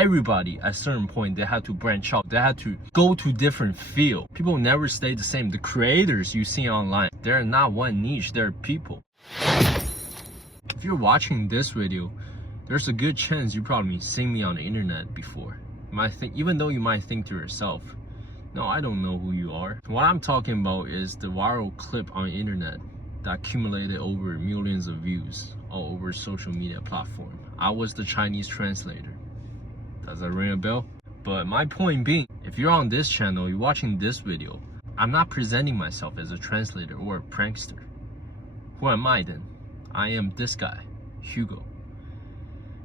everybody at a certain point, they had to branch out. They had to go to different field. People never stay the same. The creators you see online, they're not one niche, they're people. If you're watching this video, there's a good chance you probably seen me on the internet before. You might think, even though you might think to yourself, no, I don't know who you are. What I'm talking about is the viral clip on the internet that accumulated over millions of views all over social media platform. I was the Chinese translator. Does that ring a bell? But my point being, if you're on this channel, you're watching this video, I'm not presenting myself as a translator or a prankster. Who am I then? I am this guy, Hugo.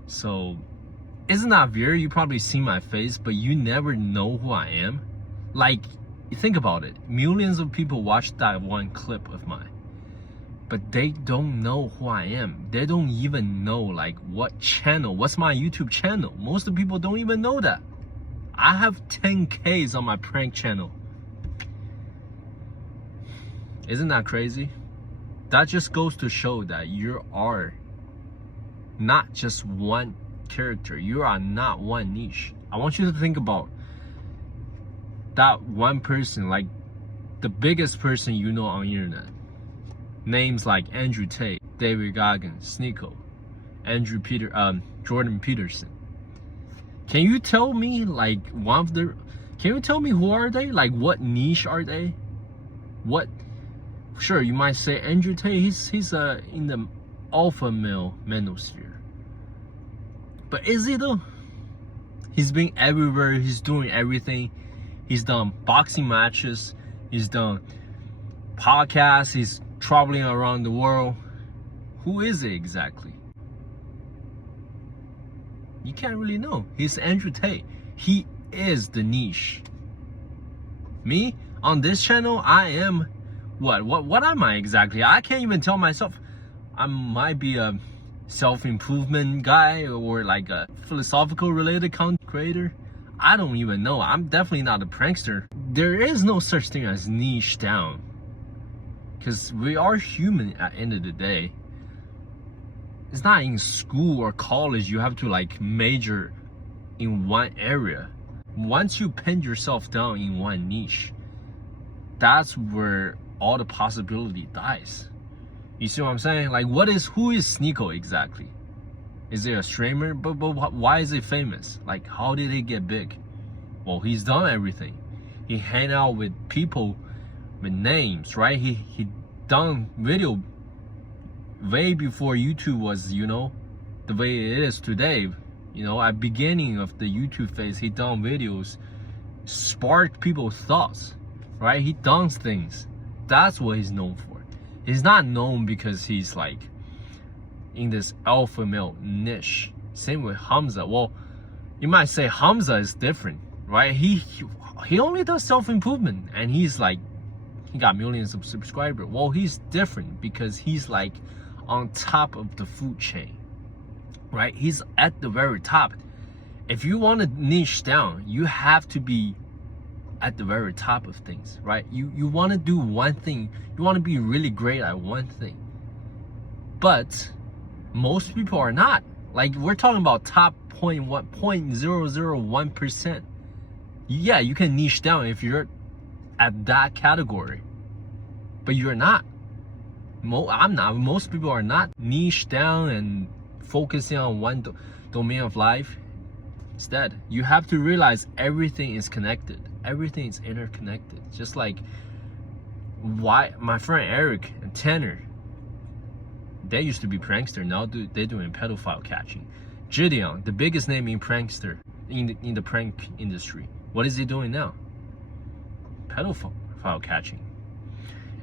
So, isn't that weird? You probably see my face, but you never know who I am. Like, think about it. Millions of people watch that one clip of mine, but they don't know who I am. They don't even know like what channel, what's my YouTube channel. Most of the people don't even know that. I have 10Ks on my prank channel. Isn't that crazy? That just goes to show that you are not just one character. You are not one niche. I want you to think about that one person, like the biggest person you know on the internet. Names like Andrew Tate, David Goggins, Sneako, Jordan Peterson. Can you tell me like can you tell me who are they? Like what niche are they? What? Sure, you might say Andrew Tate, he's in the alpha male manosphere. But is he though? He's been everywhere, he's doing everything. He's done boxing matches, he's done podcasts, he's traveling around the world. Who is it exactly? You can't really know. He's Andrew Tate. He is the niche. Me, on this channel, I am what am I exactly? I can't even tell myself. I might be a self-improvement guy or like a philosophical related content creator. I don't even know. I'm definitely not a prankster. There is no such thing as niche down, because we are human at the end of the day. It's not in school or college you have to like major in one area. Once you pin yourself down in one niche, that's where all the possibility dies. You see what I'm saying? Like who is Sneako exactly? Is it a streamer? But why is he famous? Like, how did he get big? Well, he's done everything. He hang out with people with names, right? He done video way before YouTube was, you know, the way it is today. You know, at beginning of the YouTube phase, he done videos, sparked people's thoughts, right? He done things. That's what he's known for. He's not known because he's like in this alpha male niche. Same with Hamza. Well, you might say Hamza is different, right? He only does self-improvement, and he's like, he got millions of subscribers. Well, he's different because he's like on top of the food chain, right? He's at the very top. If you want to niche down, you have to be at the very top of things, right? You want to do one thing. You want to be really great at one thing. But most people are not. Like, we're talking about top 0.001%. Yeah, you can niche down if you're at that category, but you're not. I'm not. Most people are not niche down and focusing on one domain of life. Instead, you have to realize everything is connected. Everything is interconnected. Just like why my friend Eric and Tanner, they used to be prankster. Now they're doing pedophile catching. Gideon, the biggest name in prankster in the prank industry, what is he doing now? Pedophile catching.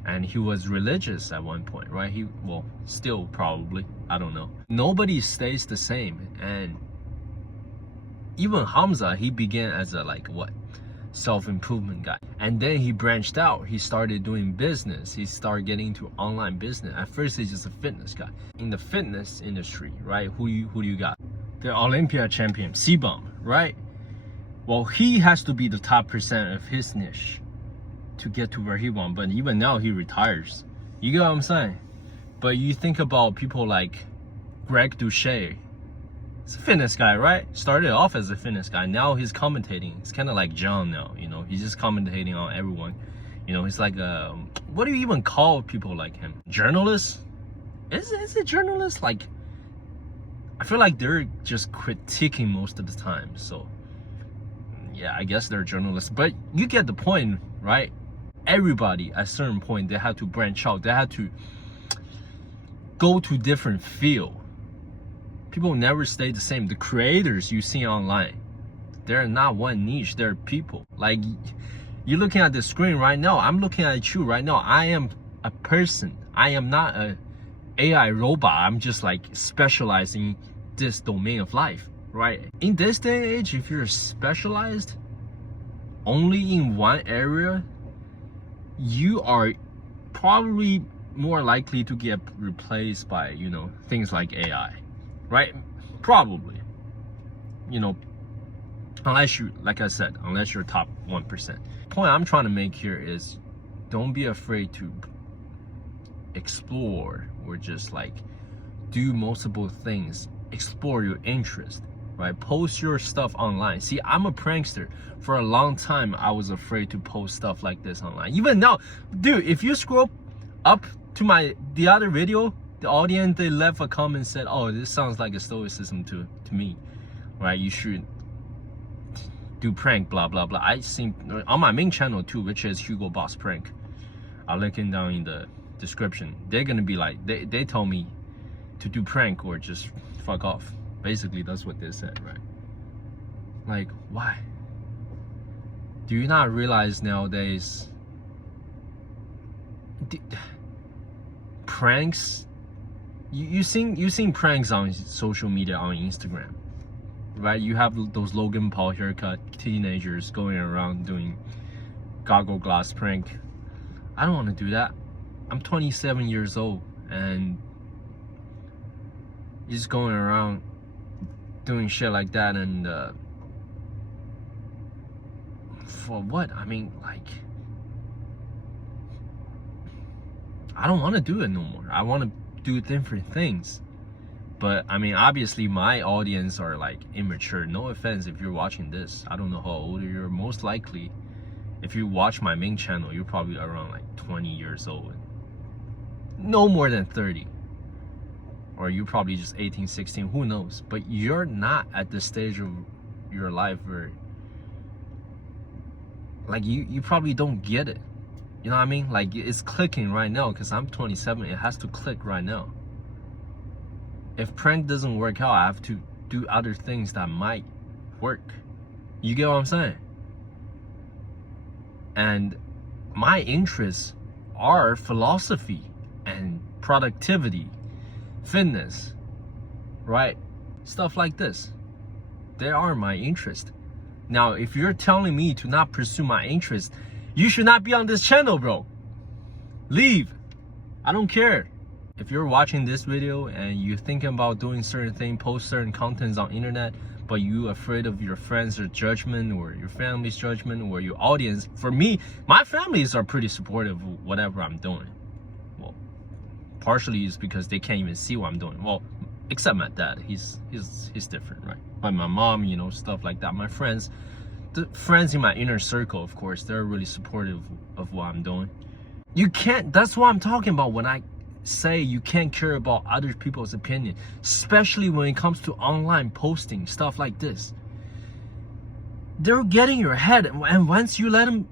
And he was religious at one point, right? Well, still probably, I don't know. Nobody stays the same. And even Hamza, he began as a self-improvement guy, and then he branched out. He started doing business. He started getting into online business. At first, he's just a fitness guy. In the fitness industry, right, who do you got? The Olympia champion, C-Bomb, right? Well, he has to be the top % of his niche to get to where he wants. But even now, he retires. You get what I'm saying? But you think about people like Greg Doucet, He's a fitness guy, right? Started off as a fitness guy. Now he's commentating. It's kind of like John now, you know. He's just commentating on everyone. You know, he's like a, what do you even call people like him? Journalist? Is it journalist? Like, I feel like they're just critiquing most of the time. So, yeah, I guess they're journalists. But you get the point, right? Everybody at a certain point, they had to branch out. They had to go to different field. People never stay the same. The creators you see online, they're not one niche. They're people. Like, you're looking at the screen right now. I'm looking at you right now. I am a person. I am not a AI robot. I'm just like specializing this domain of life, right? In this day and age, if you're specialized only in one area, you are probably more likely to get replaced by, you know, things like AI, right? Probably, you know, unless you, like I said, unless you're top 1%. The point I'm trying to make here is don't be afraid to explore or just like do multiple things, explore your interest, right? Post your stuff online. See, I'm a prankster. For a long time, I was afraid to post stuff like this online. Even now, dude, if you scroll up to the other video, the audience, they left a comment and said, oh, this sounds like a stoicism to me, right? You should do prank, blah blah blah. I seen on my main channel too, which is Hugo Boss Prank. I'll link it down in the description. They're gonna be like, they told me to do prank or just fuck off. Basically, that's what they said, right? Like, why? Do you not realize nowadays pranks? You seen pranks on social media, on Instagram, right? You have those Logan Paul haircut teenagers going around doing goggle glass prank. I don't want to do that. I'm 27 years old and just going around doing shit like that, and for what? I mean, like, I don't want to do it no more. I want to do different things. But I mean, obviously my audience are like immature. No offense if you're watching this. I don't know how old you're. Most likely, if you watch my main channel, you're probably around like 20 years old. No more than 30. Or you're probably just 18, 16, who knows? But you're not at the stage of your life where, like, you probably don't get it. You know what I mean? Like, it's clicking right now because I'm 27. It has to click right now. If prank doesn't work out, I have to do other things that might work. You get what I'm saying? And my interests are philosophy and productivity, fitness, right? Stuff like this. They are my interest. Now, if you're telling me to not pursue my interest, you should not be on this channel, bro. Leave. I don't care. If you're watching this video and you're thinking about doing certain things, post certain contents on internet, but you afraid of your friends' judgment or your family's judgment or your audience, for me, my families are pretty supportive of whatever I'm doing. Well, partially it's because they can't even see what I'm doing. Well, except my dad, he's different, right? But my mom, you know, stuff like that. My friends, the friends in my inner circle, of course, they're really supportive of what I'm doing. You can't, that's what I'm talking about when I say you can't care about other people's opinion, especially when it comes to online posting, stuff like this. They're getting your head, and once you let them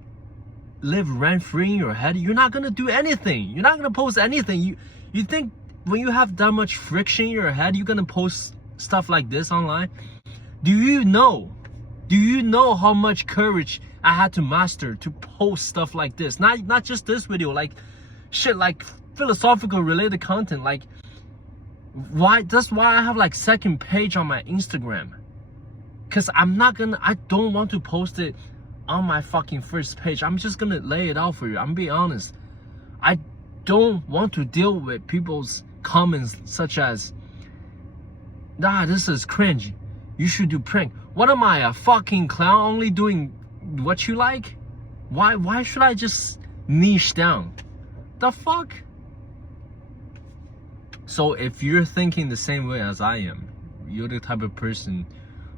live rent-free in your head, you're not gonna do anything. You're not gonna post anything. You think when you have that much friction in your head, you're gonna post stuff like this online? Do you know how much courage I had to master to post stuff like this? Not just this video, like shit, like philosophical related content. Like, why? That's why I have like second page on my Instagram, because I don't want to post it on my fucking first page. I'm just gonna lay it out for you. I'm being honest. I don't want to deal with people's comments such as, nah, this is cringe, you should do prank. What am I, a fucking clown only doing what you like? Why should I just niche down? The fuck? So if you're thinking the same way as I am, you're the type of person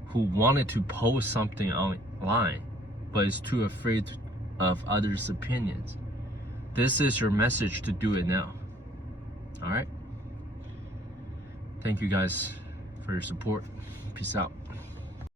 who wanted to post something online, but is too afraid of others' opinions. This is your message to do it now. All right. Thank you guys for your support. Peace out.